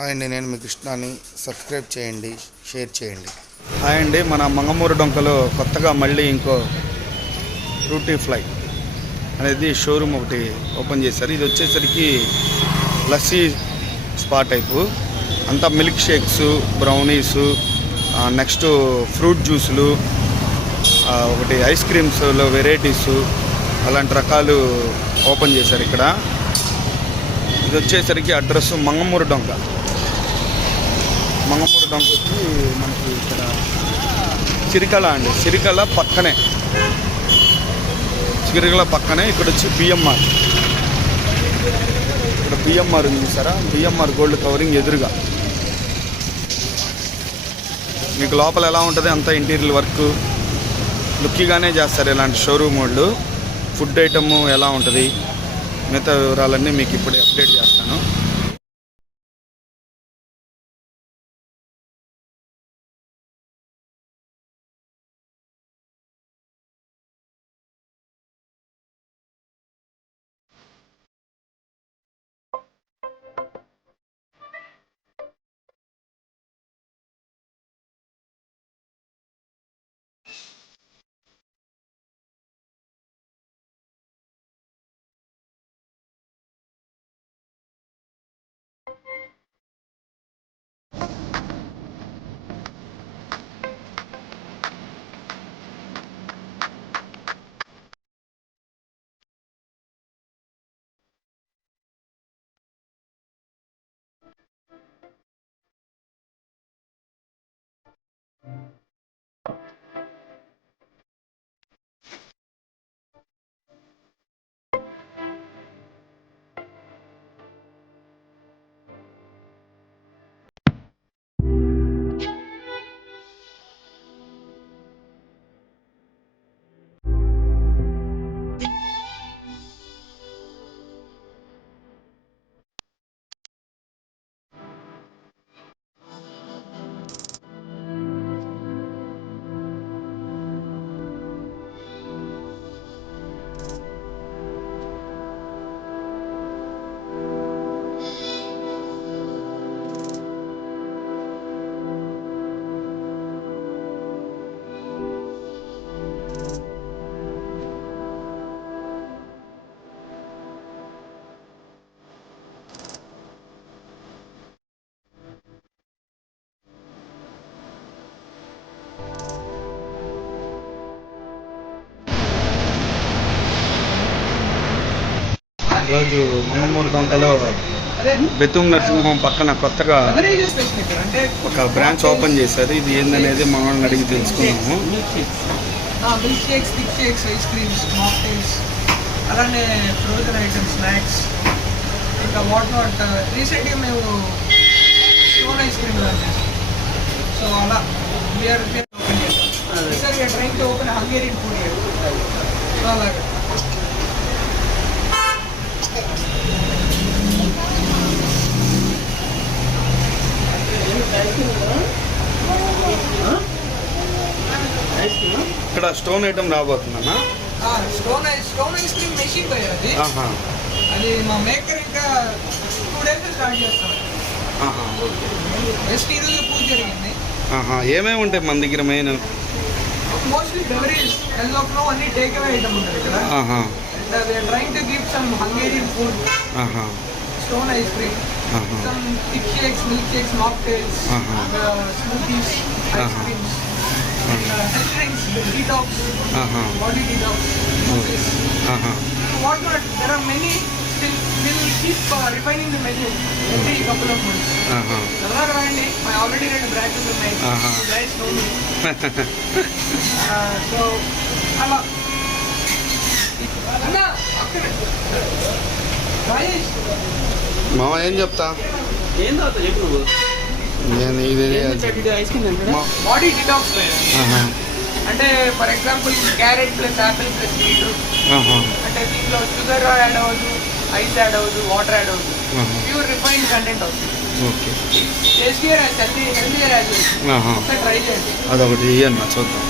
Hi అండి, నేను మీ కృష్ణాని. Subscribe చేయండి, షేర్ చేయండి. హాయ్ అండి, మన మంగమూరు డొంకలో కొత్తగా మళ్ళీ ఇంకో ఫ్రూటీ ఫ్లై అనేది షోరూమ్ ఒకటి ఓపెన్ చేశారు. ఇది వచ్చేసరికి లస్సీ స్పా టైపు, అంతా మిల్క్ షేక్స్, బ్రౌనీసు, నెక్స్ట్ ఫ్రూట్ జ్యూసులు, ఒకటి ఐస్ క్రీమ్స్లో వెరైటీసు, అలాంటి రకాలు ఓపెన్ చేశారు ఇక్కడ. ఇది వచ్చేసరికి అడ్రస్ మంగమూరు డొంక వచ్చి మనకి ఇక్కడ చిరికల అండి, చిరికల పక్కనే ఇక్కడ వచ్చి బిఎంఆర్. ఇక్కడ బిఎంఆర్ ఉంది చూసారా, బిఎంఆర్ గోల్డ్ కవరింగ్ ఎదురుగా. మీకు లోపల ఎలా ఉంటుంది అంతా ఇంటీరియర్ వర్క్ లుక్కీగానే చేస్తారు ఇలాంటి షోరూమ్ వాళ్ళు. ఫుడ్ ఐటమ్ ఎలా ఉంటుంది, మిగతా వివరాలన్నీ మీకు ఇప్పుడే అప్డేట్ చేస్తాను. ఈరోజు మంగమూరు డొంకలో బెతుం నర్సింగ్ హోమ్ పక్కన కొత్తగా ఒక బ్రాంచ్ ఓపెన్ చేశారు. ఇది ఏందనేది మనల్ని అడిగి తెలుసుకున్నాము. Milk shakes, thick shakes, ice creams, mocktails, అలానే ఫ్రోజన్ ఐటమ్స్, స్నాక్స్, ఇంకా వాట్ రీసెంట్గా మేము స్టోన్ ఐస్ క్రీమ్ లాంచ్ చేస్తాం. సో అలా వీఆర్ ఓపెన్ చేస్తాం. Sir we are trying to open Hungarian food here. So అలాగే ఇక్కడ స్టోన్ ఐటమ్ రాబోతుందన్నా. స్టోన్ ఐస్ క్రీమ్ మెషిన్ పోయేది. అది మా మేకర్ ఇంకా 2 days స్టార్ట్ చేస్తాం. జస్ట్ ఈరోజు పూజ జరిగింది. ఏమేమి ఉంటాయి మన దగ్గర? మెయిన్ మోస్ట్లీ బెవరేజ్ ఎల్లోలో అన్ని టేక్ అవే ఐటమ్ ఉంటుంది ఇక్కడ. We're trying to give some Hungarian food, stone ice cream, some thick shakes, milk shakes, mocktails, smoothies, ice creams, health drinks, detox, body detox, juices. What not? There are many. Still, we'll keep refining the menu every couple of months. Never mind. I already read branches of mine. You guys know me. So, Allah. Anna, Rajesh. మామ ఏం చెప్తా? ఏం తాగుతా చెప్పు నువ్వు. నేను ఇది ice cream body detox అంటే for example carrot plus Apple plus beetroot అంటే దీంట్లో షుగర్ యాడ్ అవ్వదు, ఐస్ యాడ్ అవ్వదు, వాటర్ యాడ్ అవ్వదు, ప్యూర్ రిఫైన్డ్ కంటెంట్ అవుతుంది. ఓకే, టేస్టీయర్ హెల్దీయర్ యాజ్ ఒకసారి ట్రై చేయండి. అదొకటి ఇయ్యన్నా చూద్దాం.